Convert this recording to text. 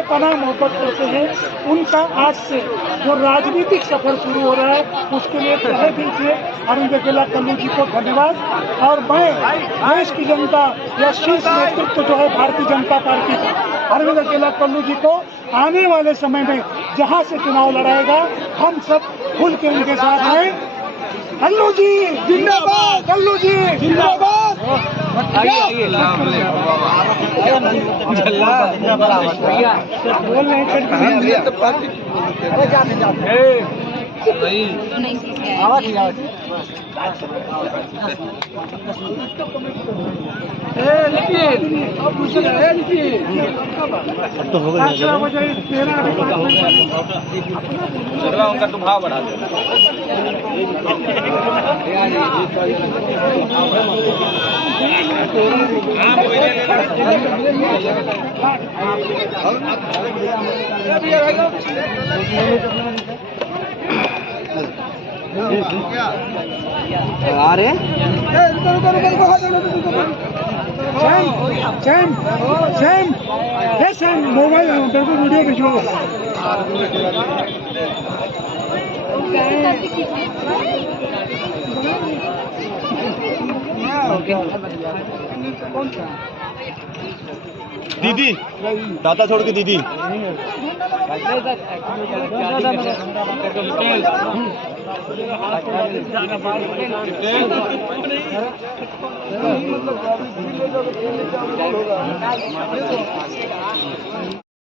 बेपनाह मोहब्बत करते हैं। उनका आज से जो राजनीतिक सफर शुरू हो रहा है उसके लिए तहे दिल से अरविंद अकेला कल्लू जी को धन्यवाद। और मैं देश की जनता या शीर्ष नेतृत्व जो है भारतीय जनता पार्टी का अरविंद अकेला कल्लू जी को आने वाले समय में जहां से चुनाव लड़ाएगा हम सब खुल के उनके साथ हैं। कल्लू जी जिंदाबाद, कल्लू जी जिंदाबाद। बोल नहीं उनका तो भाव बढ़ा दे। आ रहे सैम मोबाइल मेरे को वीडियो भेजो। दीदी दादा छोड़ के दीदी